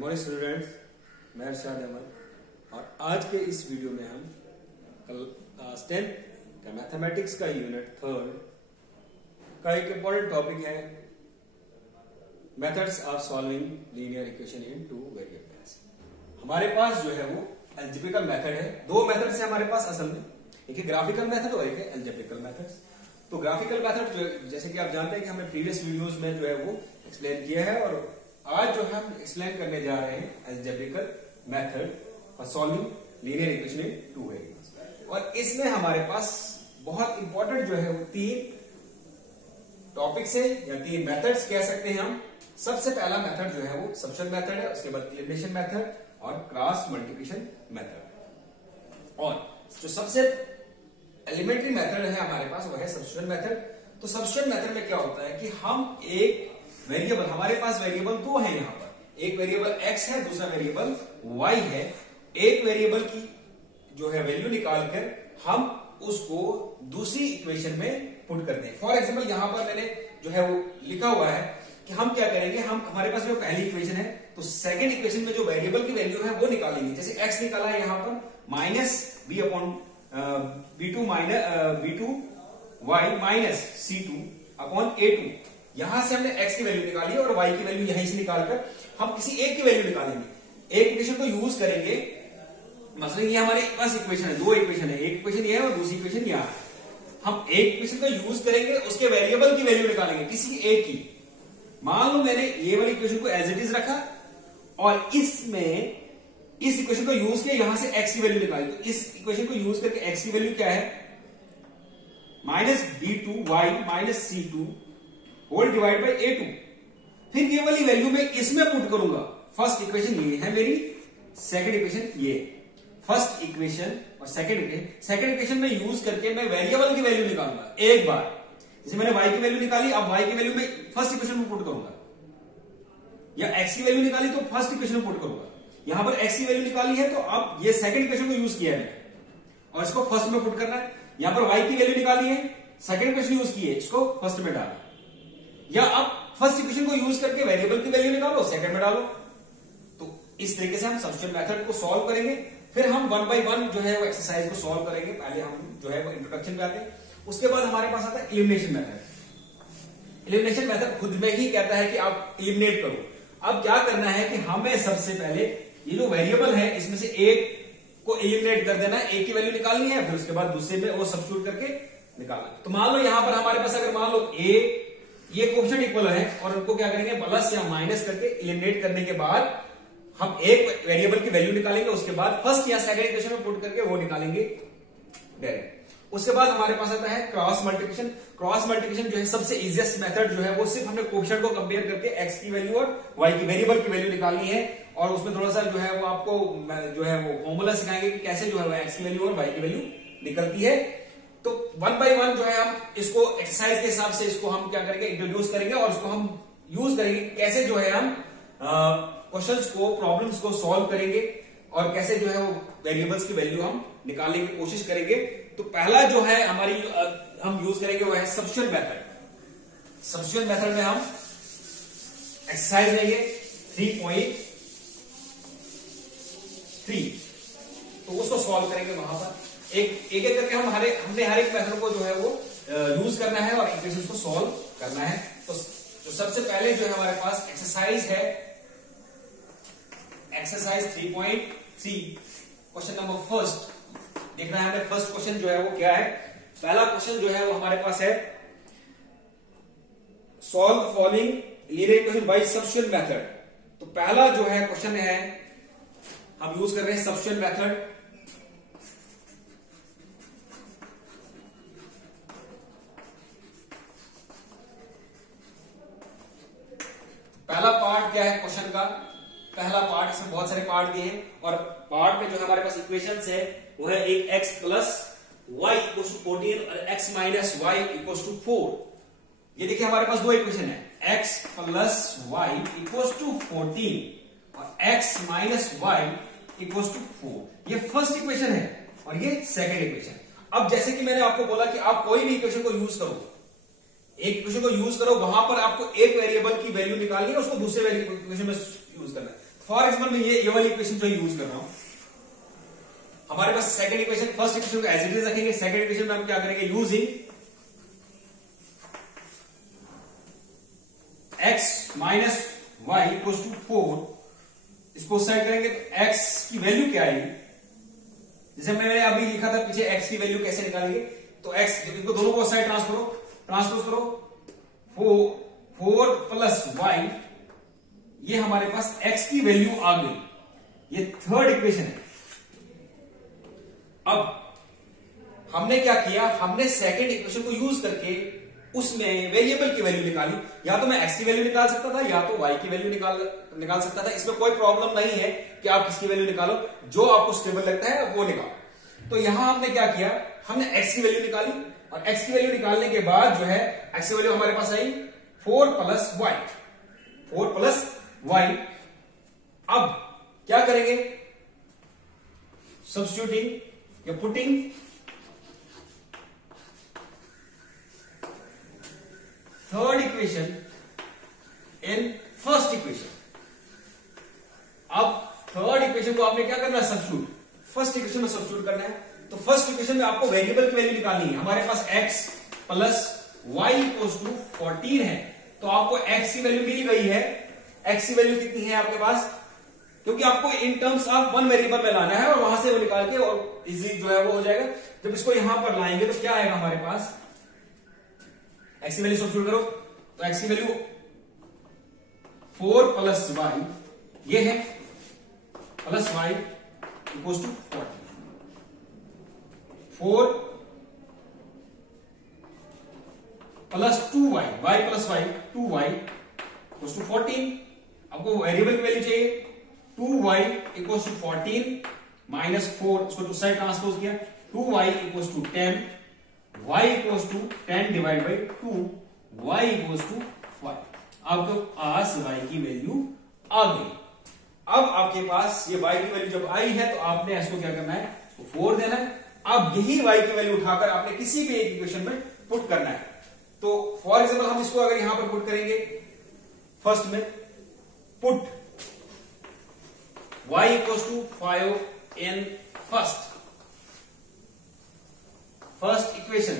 Good morning students, मैं अरशद अहमद और आज के इस वीडियो में हम क्लास 10 का मैथमेटिक्स का यूनिट 3 का एक इम्पोर्टेंट टॉपिक है methods of solving linear equation in two variables. हमारे पास जो है वो अलजेब्रिकल मेथड है। दो मेथड है हमारे पास असल में, एक है ग्राफिकल मेथड और एक है अलजेब्रिकल मेथड। तो ग्राफिकल मेथड जो जैसे कि आप जानते हैं कि हमने प्रीवियस वीडियोस में जो है वो एक्सप्लेन किया है और आज जो हम एक्सप्लेन करने जा रहे हैं algebraic method for solving linear equation in two variables. और इसमें हमारे पास बहुत इंपॉर्टेंट जो है वो तीन टॉपिक्स है या तीन मेथड्स कह सकते हैं हम। सबसे पहला मेथड जो है वो सब्स्टिट्यूशन मेथड है, उसके बाद एलिमिनेशन मेथड और क्रॉस मल्टीप्लिकेशन मेथड। और जो सबसे एलिमेंट्री मेथड है हमारे पास वो है सब्स्टिट्यूशन मेथड। तो सब्स्टिट्यूशन मेथड में क्या होता है कि हम एक वेरिएबल, हमारे पास वेरिएबल दो है यहाँ पर, एक वेरिएबल x है, दूसरा वेरिएबल y है। एक वेरिएबल की जो है वैल्यू निकालकर हम उसको दूसरी इक्वेशन में पुट करते हैं। फॉर एग्जाम्पल यहाँ पर मैंने जो है वो लिखा हुआ है कि हम क्या करेंगे, हम हमारे पास जो पहली इक्वेशन है तो सेकंड इक्वेशन में जो वेरिएबल की वैल्यू है वो निकालेंगे। जैसे x निकाला है यहाँ पर minus b upon b2 y minus c2 upon a2। यहां से हमने x की वैल्यू निकाली और y की वैल्यू यहीं से निकालकर हम किसी एक की वैल्यू निकालेंगे। एक इक्वेशन को यूज करेंगे, मतलब ये हमारे पास इक्वेशन है, दो इक्वेशन है, एक इक्वेशन ये है और दूसरी इक्वेशन यहां है। हम एक इक्वेशन को यूज करेंगे, उसके वेरिएबल की वैल्यू निकालेंगे किसी एक की। मान लो मैंने ये वाली इक्वेशन को एज इट इज रखा और इसमें इस इक्वेशन को यूज किया, यहां से x की वैल्यू निकाली। तो इस इक्वेशन को यूज करके x की वैल्यू क्या है, minus b2y minus c2 whole divide by a2। फिर ये वाली वैल्यू मैं इसमें पुट करूंगा। फर्स्ट इक्वेशन ये है मेरी, सेकंड इक्वेशन ये। फर्स्ट इक्वेशन और सेकंड इक्वेशन में यूज करके मैं वेरिएबल की वैल्यू निकालूंगा एक बार। जैसे मैंने y की वैल्यू निकाली, अब y की वैल्यू में फर्स्ट इक्वेशन में पुट करूंगा, या x की वैल्यू निकाली तो फर्स्ट इक्वेशन में पुट करूंगा। यहां पर x की वैल्यू निकाली है तो अब ये सेकंड इक्वेशन को यूज किया है और इसको फर्स्ट में पुट करना है। यहां पर y की वैल्यू निकाली है, सेकंड इक्वेशन यूज की है, इसको फर्स्ट में डालना। या अब फर्स्ट इक्वेशन को यूज करके वेरिएबल की वैल्यू निकालो, सेकंड में डालो। तो इस तरीके से हम सब्स्टिट्यूशन मेथड को सॉल्व करेंगे। फिर हम वन बाय वन जो है वो एक्सरसाइज को सॉल्व करेंगे। पहले हम जो है वो इंट्रोडक्शन पे आते हैं, उसके बाद हमारे पास आता है एलिमिनेशन मेथड। एलिमिनेशन मेथड खुद में ही कहता है कि आप एलिमिनेट करो। अब क्या करना है कि हमें सबसे पहले ये जो वेरिएबल है इसमें से एक को एलिमिनेट कर देना है, एक की वैल्यू निकालनी है, फिर उसके बाद दूसरे में वो सब्स्टिट्यूट करके निकालना है। तो मान लो यहां पर हमारे पास अगर मान लो a ये कोएफिशिएंट इक्वल है और उनको क्या करेंगे, प्लस या माइनस करके एलिमिनेट करने के बाद हम एक वेरिएबल की वैल्यू निकालेंगे, उसके बाद फर्स्ट या सेकंड इक्वेशन में पुट करके वो निकालेंगे डायरेक्ट। उसके बाद हमारे पास आता है क्रॉस मल्टीप्लिकेशन। क्रॉस मल्टीप्लिकेशन जो है सबसे इजीएस्ट मेथड जो है वो सिर्फ हमने कोएफिशिएंट को कंपेयर करके x की वैल्यू और y की वेरिएबल की वैल्यू निकालनी है। और उसमें थोड़ा सा जो है वो आपको जो है वो फॉर्मूला सिखाएंगे कि कैसे जो है वो x की वैल्यू और y की वैल्यू निकलती है। तो वन बाय वन जो है हम इसको एक्सरसाइज के हिसाब से इसको हम क्या करेंगे, इंट्रोड्यूस करेंगे और इसको हम यूज करेंगे कैसे जो है हम क्वेश्चंस को, प्रॉब्लम्स को सॉल्व करेंगे और कैसे जो है वो वेरिएबल्स की वैल्यू हम निकालने की कोशिश करेंगे। तो पहला जो है हमारी हम यूज करेंगे वो है सब्स्टिट्यूशन मेथड। सब्स्टिट्यूशन मेथड में हम एक्सरसाइज लेंगे 3.3, तो उसको सॉल्व करेंगे। वहां पर एक करके हमने हर एक मेथड को जो है वो यूज करना है और इक्वेशंस को सॉल्व करना है। तो सबसे पहले जो है हमारे पास एक्सरसाइज है, एक्सरसाइज 3.3 क्वेश्चन नंबर फर्स्ट देखना है हमें। फर्स्ट क्वेश्चन जो है वो क्या है, पहला क्वेश्चन जो है वो हमारे पास है solve the following linear equation by substitution method. तो पहला जो है क्वेश्चन है, हम यूज कर रहे हैं सब्स्टिट्यूशन मेथड। पहला पार्ट क्या है क्वेश्चन का, पहला पार्ट, इसमें बहुत सारे पार्ट दिए हैं और पार्ट में जो हमारे पास इक्वेशंस है वो है एक x plus y equals to 14 और x minus y equals to 4। ये देखिए हमारे पास दो इक्वेशन है, x plus y equals to 14 और x minus y equals to 4। ये फर्स्ट इक्वेशन है और ये सेकंड इक्वेशन। अब जैसे कि मैंने आपको बोला कि आप कोई भी इक्वेशन को यूज करो, एक इक्वेशन को यूज करो, वहां पर आपको एक वेरिएबल की वैल्यू निकालनी है, उसको दूसरे इक्वेशन में यूज करना है। फॉर एग्जाम्पल मैं ये वाली इक्वेशन जो यूज कर रहा हूं, हमारे पास सेकंड इक्वेशन, फर्स्ट इक्वेशन को एज इट इज रखेंगे, सेकंड इक्वेशन में हम क्या करेंगे, using x minus Y equal to 4, इसको साइड करेंगे तो x की वैल्यू क्या आएगी, जैसे मैंने अभी लिखा था पीछे x की वैल्यू कैसे निकालेंगे, तो x इनको दोनों को साइड ट्रांसपोज करो 4 प्लस वाई, ये हमारे पास x की वैल्यू आ गई, ये थर्ड इक्वेशन है। अब हमने क्या किया, हमने सेकंड इक्वेशन को यूज करके उसमें वेरिएबल की वैल्यू निकाली, या तो मैं x की वैल्यू निकाल सकता था या तो y की वैल्यू निकाल सकता था, इसमें कोई प्रॉब्लम नहीं है कि आप किसकी वैल्यू निकालो, जो आपको स्टेबल लगता है वो निकालो। तो यहां हमने क्या किया, हमने x की वैल्यू निकाली, और x की वैल्यू निकालने के बाद जो है x की वैल्यू हमारे पास आई 4 प्लस वाई। अब क्या करेंगे, सब्स्टिट्यूटिंग या putting third equation in first equation. अब थर्ड इक्वेशन को आपने क्या करना है, सब्स्टिट्यूट, फर्स्ट इक्वेशन में सब्स्टिट्यूट करना है। तो फर्स्ट इक्वेशन में आपको वेरिएबल की वैल्यू निकालनी है, हमारे पास x plus Y equal to 14 है, तो आपको x की वैल्यू मिल गई है। x की वैल्यू कितनी है आपके पास, क्योंकि आपको in terms of one variable में लाना है और वहां से वो निकाल के और इजी जो है वो हो जाएगा। जब इसको यहां पर लाएंगे तो क्या आएगा हमारे पास, x की वैल्यू सब्स्टिट्यूट करो तो x की वैल्यू 4 प्लस वाई, ये है plus Y equal to 4 plus 2y, y plus Y 2y equal to 14। आपको वेरिएबल की वैल्यू चाहिए, 2y इक्वल टू 14 माइनस 4, इसको टू साइड ट्रांसपोज किया, 2y equal to 10, y equal to 10 divide by 2, y equal to 5। आपके पास y की value आ गई। अब आपके पास ये y की वैल्यू जब आई है तो आपने इसको क्या करना है, इसको 4 देना है। अब यही y की वैल्यू उठाकर आपने किसी भी एक इक्वेशन में पुट करना है। तो फॉर एग्जाम्पल हम इसको अगर यहां पर पुट करेंगे, फर्स्ट में put y equal to 5 in first equation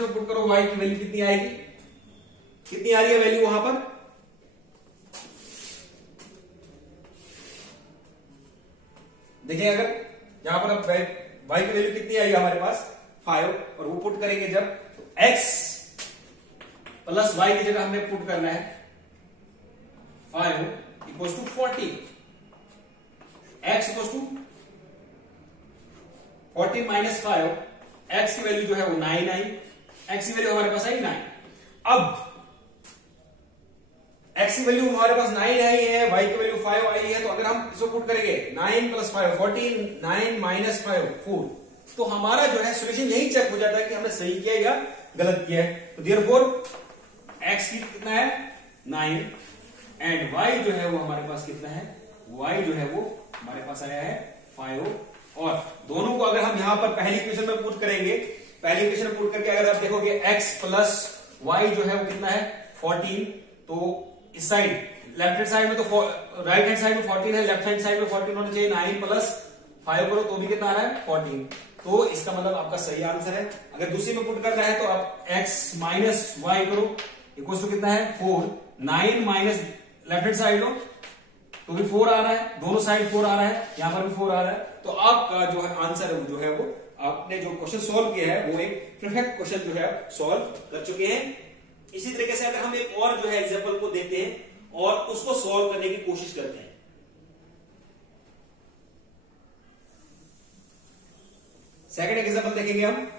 में पुट करो, y की वैल्यू कितनी आएगी, कितनी आ रही है वैल्यू वहां पर, देखिए अगर यहां पर अब y की वैल्यू कितनी आई हमारे पास 5, और वो पुट करेंगे जब, तो x प्लस वाई की जगह हमने पुट करना है 5 equal to 40, x equal to 40 minus 5, x की वैल्यू जो है वो 9 आई, x की वैल्यू हमारे पास आई 9। अब x की वैल्यू हमारे पास 9 आई है, y की वैल्यू 5 आई है, तो अगर हम इसको पुट करेंगे 9 प्लस 5 14, 9 माइनस 5 4, तो हमारा जो है सोल्यूशन यही चेक हो जाता है कि हमने सही किया या गलत किया है। तो देयरफॉर x की कितना है 9 एंड y जो है वो हमारे पास कितना है, y जो है वो हमारे पास आया है 5, और दोनों को अगर हम यहां पर पहली इक्वेशन में पुट करेंगे, पहली इक्वेशन में पुट करके अगर आप देखोगे x प्लस y जो है वो कितना है 14, तो इस साइड लेफ्ट हैंड साइड में तो राइट हैंड साइड में 14 है, लेफ्ट हैंड साइड में 14 होना चाहिए, 9 प्लस 5 करो तो भी कितना आ रहा है 14, तो इसका मतलब आपका सही आंसर है। अगर दूसरी में पुट करना है तो आप x माइनस वाई करो इक्वल टू कितना है 4, 9 माइनस लेफ्ट हैंड साइड लो तो भी 4 आ रहा है, दोनों साइड 4 आ रहा है, यहां पर भी 4 आ रहा है, तो आपका जो है आंसर जो है वो आपने जो क्वेश्चन सॉल्व किया है वो एक परफेक्ट क्वेश्चन जो है सॉल्व कर चुके हैं। इसी तरीके से अगर हम एक और जो है एग्जांपल को देते हैं और उसको सॉल्व करने की कोशिश करते हैं, सेकंड एग्जांपल देखेंगे हम।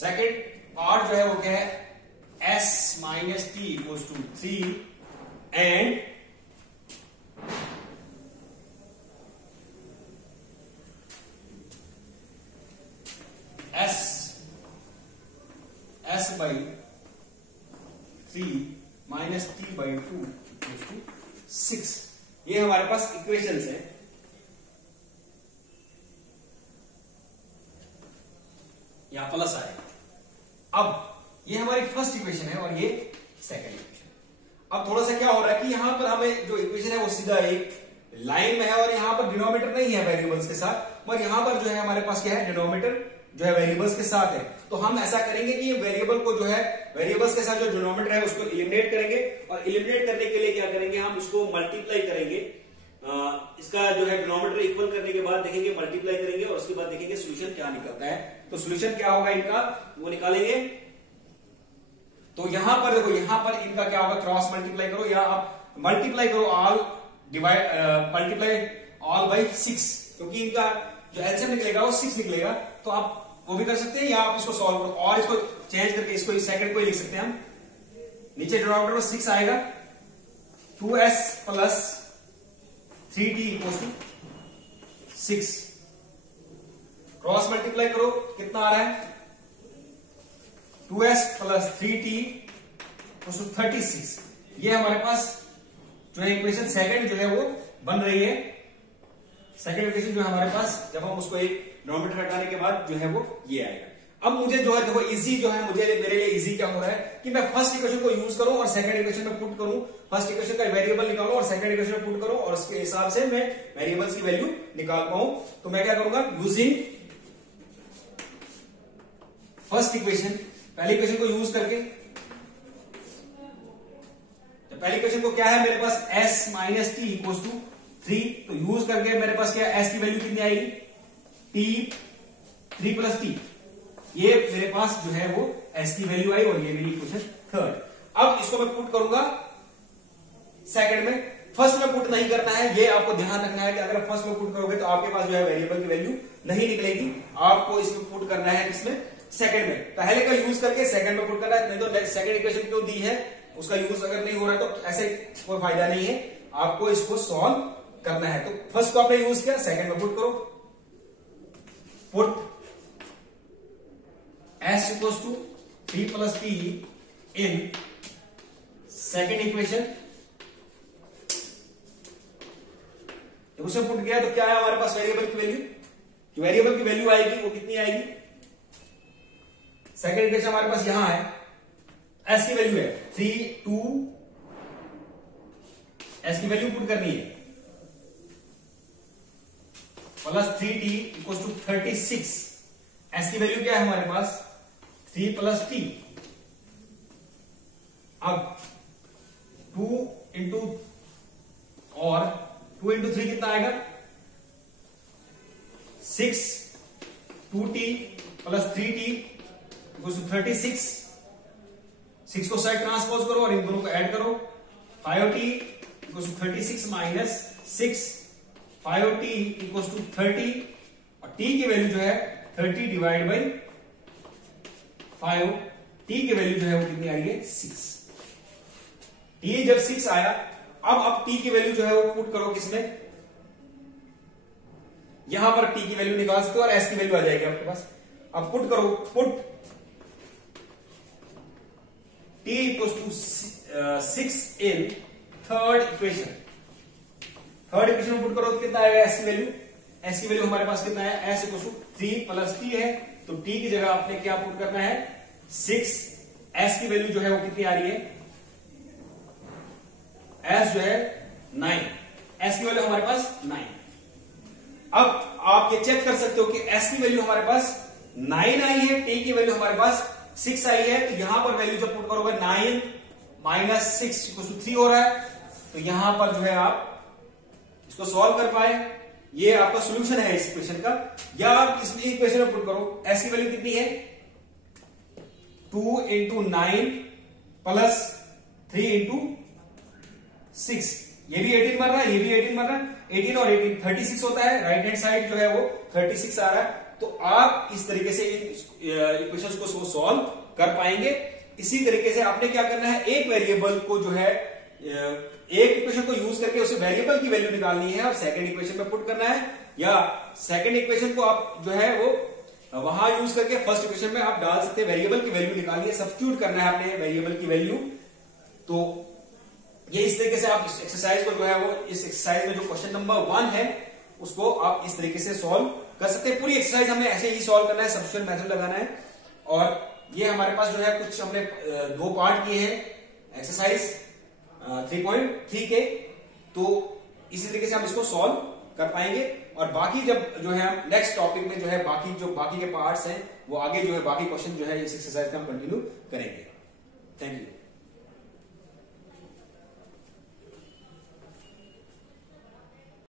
सेकेंड पार्ट जो है वो क्या है, s minus t equals to 3 and s by 3 minus t by 2 equals to 6। ये हमारे पास इक्वेशंस है। यहां प्लस आएगा। अब ये हमारी फर्स्ट इक्वेशन है और ये सेकंड इक्वेशन। अब थोड़ा सा क्या हो रहा है कि यहां पर हमें जो इक्वेशन है वो सीधा एक लाइन में है और यहां पर डिनोमिनेटर नहीं है वेरिएबल्स के साथ, मगर यहां पर जो है हमारे पास क्या है, डिनोमिनेटर जो है वेरिएबल्स के साथ है। तो हम ऐसा करेंगे कि ये वेरिएबल को जो है वेरिएबल्स के साथ जो डिनोमिनेटर है उसको एलिमिनेट करेंगे, और एलिमिनेट करने के लिए क्या करेंगे, हम इसको मल्टीप्लाई करेंगे। इसका जो है डिनोमिनेटर इक्वल करने के बाद देखेंगे, मल्टीप्लाई करेंगे और उसके बाद देखेंगे सोल्यूशन क्या निकलता है। तो सोल्यूशन क्या होगा इनका, वो निकालेंगे। तो यहां पर देखो, यहां पर इनका क्या होगा, क्रॉस मल्टीप्लाई करो या आप मल्टीप्लाई करो all divide multiply all by 6, क्योंकि इनका जो एलसीएम निकलेगा वो 6 निकलेगा। तो आप वो भी कर सकते हैं या आप इसको सॉल्व करो और इसको चेंज करके इसको सेकंड को ही लिख सकते हैं हम। नीचे डिनोमिनेटर में 6 आएगा, 2s plus 3t equals to 6। Cross multiply करो, कितना आ रहा है, 2s plus 3t equals to 36। ये हमारे पास जो है इक्वेशन सेकंड जो है वो बन रही है। सेकंड इक्वेशन जो है हमारे पास, जब हम उसको एक डिनोमिनेटर हटाने के बाद जो है वो ये आएगा। अब मुझे जो है देखो इजी जो है, मुझे मेरे लिए इजी क्या हो रहा है कि मैं फर्स्ट इक्वेशन को यूज करूं और सेकंड इक्वेशन में पुट करूं। फर्स्ट इक्वेशन का वेरिएबल निकालूं और सेकंड इक्वेशन में पुट करूं और उसके हिसाब से मैं वेरिएबल्स की वैल्यू निकाल पाऊं। तो मैं क्या करूंगा, यूजिंग फर्स्ट इक्वेशन, पहली इक्वेशन को यूज करके, तो पहली इक्वेशन को क्या है मेरे पास, s minus t equals to 3। तो यूज करके मेरे पास क्या है, s की वैल्यू कितनी आएगी, t 3 प्लस टी। ये मेरे पास जो है वो s की वैल्यू आई और ये मेरी इक्वेशन थर्ड। अब इसको मैं पुट करूंगा सेकंड में, फर्स्ट में पुट नहीं करना है। ये आपको ध्यान रखना है कि अगर फर्स्ट में पुट करोगे तो आपके पास जो है वेरिएबल की वैल्यू नहीं निकलेगी। आपको इसमें पुट करना है, इसमें सेकंड में, पहले का यूज करके सेकंड में पुट करना है। नहीं तो सेकंड इक्वेशन क्यों दी है, उसका यूज अगर नहीं हो रहा है तो ऐसे कोई फायदा नहीं है, आपको इसको सॉल्व करना है। तो फर्स्ट को आपने यूज किया, सेकंड में पुट करो, put s equals to 3 plus t in second equation. जब उसे पुट किया तो क्या है हमारे पास, वेरिएबल की वैल्यू, जो वेरिएबल की वैल्यू आएगी वो कितनी आएगी, सेकंड इक्वेशन हमारे पास यहां है, s की वैल्यू है 3 2, s की वैल्यू पुट करनी है, plus 3t equals to 36। s की वैल्यू क्या है हमारे पास, 3 प्लस t। अब 2 इंटू और 2 इंटू 3 कितना आएगा, 6, 2t plus 3t equals to 36। 6 को साइड ट्रांसपोज करो और इन दोनों को ऐड करो, 5t equals to 36 minus 6, 5t equals to 30 और t की वैल्यू जो है 30 डिवाइड बाई 5, t की वैल्यू जो है वो कितनी आ रही है, 6। t जब 6 आया, अब t की वैल्यू जो है वो पुट करो किसमें, यहां पर t की वैल्यू निकाल सकते हो और s की वैल्यू आ जाएगी आपके पास। अब पुट करो, put t equals to 6 in third equation. Third equation में पुट करो तो कितना आएगा, s की वैल्यू, s की वैल्यू हमारे पास कितना है, s equals to 3 plus t है, तो t की जगह आपने क्या पुट करना है, 6। s की वैल्यू जो है वो कितनी आ रही है, s जो है 9, s की वैल्यू हमारे पास 9। अब आप ये चेक कर सकते हो कि s की वैल्यू हमारे पास 9 आई है, t की वैल्यू हमारे पास 6 आई है। तो यहां पर वैल्यू जब पुट करोगे 9 माइनस 6 इक्वल टू 3 हो रहा है, तो यहां पर जो है आप इसको सॉल्व कर पाए, ये आपका सोल्यूशन है इस इक्वेशन का। या आप इस इक्वेशन में पुट करो, s की वैल्यू कितनी है, 2 इंटू 9 प्लस 3 इंटू 6, ये भी 18 बन रहा है, ये भी 18 बन रहा है, 18 और 18 36 होता है। राइट हैंड साइड जो है वो 36 आ रहा है, तो आप इस तरीके से इक्वेशंस को सॉल्व कर पाएंगे। इसी तरीके से आपने क्या करना है, एक वेरिएबल को जो है एक इक्वेशन को यूज करके उसे वेरिएबल की वैल्यू निकालनी है और सेकंड इक्वेशन में पुट करना है, या सेकंड इक्वेशन को आप जो है वो वहां यूज करके फर्स्ट इक्वेशन में आप डाल सकते हैं, वेरिएबल की वैल्यू निकालनी है, सब्स्टिट्यूट करना है आपने वेरिएबल की वैल्यू। तो ये इस तरीके से आप इस एक्सरसाइज को जो है वो इस एक्सरसाइज में जो क्वेश्चन नंबर 1 है उसको आप इस तरीके से सॉल्व कर सकते हैं। पूरी एक्सरसाइज हमने ऐसे ही सॉल्व करना है, सब्स्टिट्यूशन मेथड लगाना है। और ये हमारे पास जो है कुछ हमने 2 पार्ट किए हैं एक्सरसाइज 3.3 के, तो इसी तरीके से हम इसको सॉल्व कर पाएंगे। और बाकी जब जो है हम नेक्स्ट टॉपिक में जो है बाकी के पार्ट्स हैं वो आगे जो है बाकी क्वेश्चन जो है इस एक्सरसाइज का हम कंटिन्यू करेंगे। Thank you.